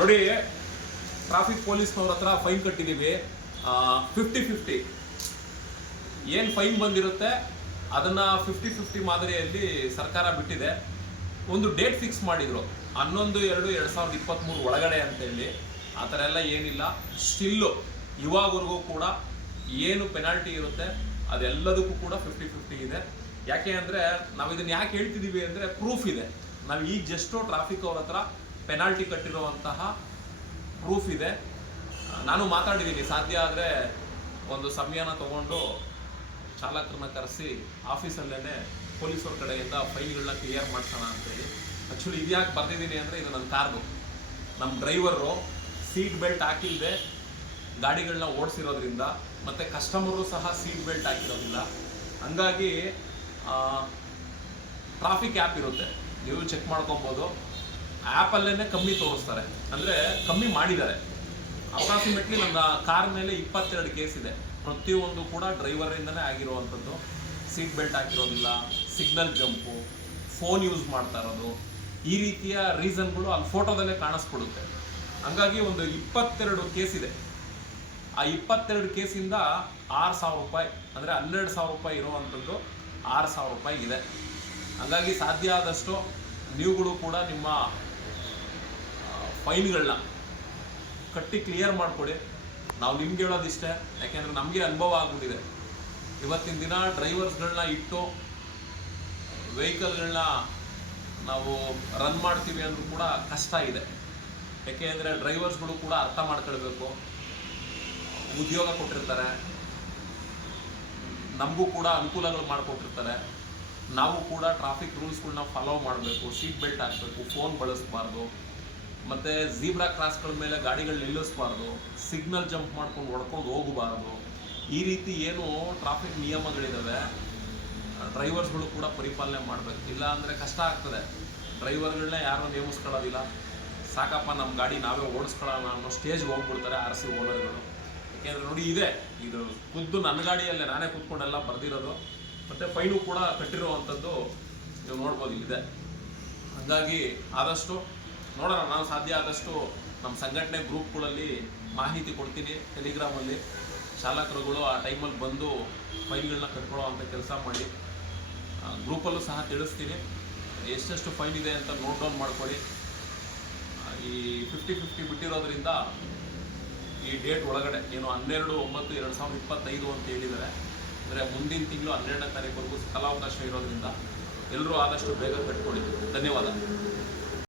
ನೋಡಿ ಟ್ರಾಫಿಕ್ ಪೊಲೀಸ್ನವ್ರ ಹತ್ರ ಫೈನ್ ಕಟ್ಟಿದ್ದೀವಿ ಫಿಫ್ಟಿ ಫಿಫ್ಟಿ ಏನು ಫೈನ್ ಬಂದಿರುತ್ತೆ, ಅದನ್ನ ಫಿಫ್ಟಿ ಫಿಫ್ಟಿ ಮಾದರಿಯಲ್ಲಿ ಸರ್ಕಾರ ಬಿಟ್ಟಿದೆ. ಒಂದು ಡೇಟ್ ಫಿಕ್ಸ್ ಮಾಡಿದ್ರು. ಹನ್ನೊಂದು, ಎರಡು ಎರಡು ಸಾವಿರದ ಇಪ್ಪತ್ತ್ಮೂರು ಒಳಗಡೆ ಅಂತೇಳಿ. ಆ ಥರ ಎಲ್ಲ ಏನಿಲ್ಲ. ಸ್ಟಿಲ್ಲು ಇವಾಗವರೆಗೂ ಕೂಡ ಏನು ಪೆನಾಲ್ಟಿ ಇರುತ್ತೆ, ಅದೆಲ್ಲದಕ್ಕೂ ಕೂಡ ಫಿಫ್ಟಿ ಫಿಫ್ಟಿ ಇದೆ. ಯಾಕೆ ಅಂದರೆ, ನಾವು ಇದನ್ನು ಯಾಕೆ ಹೇಳ್ತಿದ್ದೀವಿ ಅಂದರೆ ಪ್ರೂಫ್ ಇದೆ. ನಾವು ಈಗ ಜಸ್ಟು ಟ್ರಾಫಿಕ್ ಅವ್ರ ಹತ್ರ ಪೆನಾಲ್ಟಿ ಕಟ್ಟಿರುವಂತಹ ಪ್ರೂಫ್ ಇದೆ. ನಾನು ಮಾತಾಡಿದ್ದೀನಿ. ಸಾಧ್ಯ ಆದರೆ ಒಂದು ಸಮಯನ ತಗೊಂಡು ಚಾಲಕರನ್ನ ಕರೆಸಿ ಆಫೀಸಲ್ಲೇ ಪೊಲೀಸರ ಕಡೆಯಿಂದ ಫೈಲ್ಗಳನ್ನ ಕ್ಲಿಯರ್ ಮಾಡ್ಸೋಣ ಅಂತೇಳಿ. ಆ್ಯಕ್ಚುಲಿ ಇದ್ಯಾಕೆ ಬರ್ತಿದ್ದೀನಿ ಅಂದರೆ ಇದು ನನ್ನ ಕಾರ್ದು ನಮ್ಮ ಡ್ರೈವರು ಸೀಟ್ ಬೆಲ್ಟ್ ಹಾಕಿಲ್ಲದೆ ಗಾಡಿಗಳನ್ನ ಓಡಿಸಿರೋದ್ರಿಂದ ಮತ್ತು ಕಸ್ಟಮರು ಸಹ ಸೀಟ್ ಬೆಲ್ಟ್ ಹಾಕಿರೋದಿಲ್ಲ. ಹಂಗಾಗಿ ಟ್ರಾಫಿಕ್ ಆ್ಯಪ್ ಇರುತ್ತೆ. ನೀವು ಚೆಕ್ ಮಾಡ್ಕೊಬೋದು. ಆ್ಯಪಲ್ಲೇ ಕಮ್ಮಿ ತೋರಿಸ್ತಾರೆ. ಅಂದರೆ ಕಮ್ಮಿ ಮಾಡಿದ್ದಾರೆ. ಅಪ್ರಾಕ್ಸಿಮೇಟ್ಲಿ ನನ್ನ ಕಾರ್ ಮೇಲೆ ಇಪ್ಪತ್ತೆರಡು ಕೇಸ್ ಇದೆ. ಪ್ರತಿಯೊಂದು ಕೂಡ ಡ್ರೈವರಿಂದನೇ ಆಗಿರುವಂಥದ್ದು. ಸೀಟ್ ಬೆಲ್ಟ್ ಹಾಕಿರೋದಿಲ್ಲ ಸಿಗ್ನಲ್ ಜಂಪು ಫೋನ್ ಯೂಸ್ ಮಾಡ್ತಾ ಇರೋದು. ಈ ರೀತಿಯ ರೀಸನ್ಗಳು ಅಲ್ಲಿ ಫೋಟೋದಲ್ಲೇ ಕಾಣಿಸ್ಕೊಡುತ್ತೆ ಹಂಗಾಗಿ ಒಂದು ಇಪ್ಪತ್ತೆರಡು ಕೇಸ್ ಇದೆ. ಆ ಇಪ್ಪತ್ತೆರಡು ಕೇಸಿಂದ ಆರು ಸಾವಿರ ರೂಪಾಯಿ, ಅಂದರೆ ಹನ್ನೆರಡು ಸಾವಿರ ರೂಪಾಯಿ ಇರುವಂಥದ್ದು ಆರು ಸಾವಿರ ರೂಪಾಯಿ ಇದೆ. ಹಂಗಾಗಿ ಸಾಧ್ಯ ಆದಷ್ಟು ನೀವುಗಳು ಕೂಡ ನಿಮ್ಮ ಫೈನ್ಗಳನ್ನ ಕಟ್ಟಿ ಕ್ಲಿಯರ್ ಮಾಡಿಕೊಡಿ. ನಾವು ನಿಮ್ಗೆ ಹೇಳೋದಿಷ್ಟೇ, ಯಾಕೆಂದರೆ ನಮಗೆ ಅನುಭವ ಆಗ್ಬಿಟ್ಟಿದೆ. ಇವತ್ತಿನ ದಿನ ಡ್ರೈವರ್ಸ್ಗಳನ್ನ ಇಟ್ಟು, ವೆಹಿಕಲ್ಗಳನ್ನ ನಾವು ರನ್ ಮಾಡ್ತೀವಿ ಅಂದರೂ ಕೂಡ ಕಷ್ಟ ಇದೆ. ಯಾಕೆ ಅಂದರೆ ಡ್ರೈವರ್ಸ್ಗಳು ಕೂಡ ಅರ್ಥ ಮಾಡ್ಕೊಳ್ಬೇಕು. ಉದ್ಯೋಗ ಕೊಟ್ಟಿರ್ತಾರೆ. ನಮಗೂ ಕೂಡ ಅನುಕೂಲಗಳು ಮಾಡಿಕೊಟ್ಟಿರ್ತಾರೆ. ನಾವು ಕೂಡ ಟ್ರಾಫಿಕ್ ರೂಲ್ಸ್ಗಳನ್ನ ಫಾಲೋ ಮಾಡಬೇಕು ಸೀಟ್ ಬೆಲ್ಟ್ ಹಾಕಬೇಕು ಫೋನ್ ಬಳಸಬಾರ್ದು. ಮತ್ತು ಝೀಬ್ರಾ ಕ್ರಾಸ್ಗಳ ಮೇಲೆ ಗಾಡಿಗಳು ನಿಲ್ಲಿಸಬಾರ್ದು, ಸಿಗ್ನಲ್ ಜಂಪ್ ಮಾಡ್ಕೊಂಡು ಹೊಡ್ಕೊಂಡು ಹೋಗಬಾರ್ದು. ಈ ರೀತಿ ಏನು ಟ್ರಾಫಿಕ್ ನಿಯಮಗಳಿದ್ದಾವೆ ಡ್ರೈವರ್ಸ್ಗಳು ಕೂಡ ಪರಿಪಾಲನೆ ಮಾಡಬೇಕು. ಇಲ್ಲ ಅಂದರೆ ಕಷ್ಟ ಆಗ್ತದೆ. ಡ್ರೈವರ್ಗಳನ್ನ ಯಾರೂ ನೇಮಿಸ್ಕೊಳ್ಳೋದಿಲ್ಲ. ಸಾಕಪ್ಪ ನಮ್ಮ ಗಾಡಿ ನಾವೇ ಓಡಿಸ್ಕೊಳ್ಳೋಣ ಅನ್ನೋ ಸ್ಟೇಜ್ಗೆ ಹೋಗ್ಬಿಡ್ತಾರೆ ಆರ್ ಸಿ ಓನರ್ಗಳು. ಯಾಕೆಂದರೆ ನೋಡಿ ಇದೆ, ಇದು ಖುದ್ದು ನನ್ನ ಗಾಡಿಯಲ್ಲೇ ನಾನೇ ಕೂತ್ಕೊಂಡೆಲ್ಲ ಬರೆದಿರೋದು. ಮತ್ತು ಫೈನು ಕೂಡ ಕಟ್ಟಿರುವಂಥದ್ದು ನೀವು ನೋಡ್ಬೋದು, ಇದೆ. ಹಾಗಾಗಿ ಆದಷ್ಟು ನೋಡೋಣ, ನಾನು ಸಾಧ್ಯ ಆದಷ್ಟು ನಮ್ಮ ಸಂಘಟನೆ ಗ್ರೂಪ್ಗಳಲ್ಲಿ ಮಾಹಿತಿ ಕೊಡ್ತೀನಿ. ಟೆಲಿಗ್ರಾಮಲ್ಲಿ ಚಾಲಕರುಗಳು ಆ ಟೈಮಲ್ಲಿ ಬಂದು ಫೈನ್ಗಳನ್ನ ಕಟ್ಕೊಳ್ಳೋ ಅಂತ ಕೆಲಸ ಮಾಡಿ. ಗ್ರೂಪಲ್ಲೂ ಸಹ ತಿಳಿಸ್ತೀನಿ. ಎಷ್ಟೆಷ್ಟು ಫೈನ್ ಇದೆ ಅಂತ ನೋಟ್ ಡೌನ್ ಮಾಡ್ಕೊಳ್ಳಿ. ಈ ಫಿಫ್ಟಿ ಫಿಫ್ಟಿ ಬಿಟ್ಟಿರೋದ್ರಿಂದ ಈ ಡೇಟ್ ಒಳಗಡೆ, ಏನು ಹನ್ನೆರಡು, ಒಂಬತ್ತು, ಎರಡು ಸಾವಿರದ ಇಪ್ಪತ್ತೈದು ಅಂತ ಹೇಳಿದ್ದಾರೆ. ಅಂದರೆ ಮುಂದಿನ ತಿಂಗಳು ಹನ್ನೆರಡನೇ ತಾರೀಕುವರೆಗೂ ಕಾಲಾವಕಾಶ ಇರೋದ್ರಿಂದ ಎಲ್ಲರೂ ಆದಷ್ಟು ಬೇಗ ಕಟ್ಕೊಳ್ಳಿ. ಧನ್ಯವಾದ.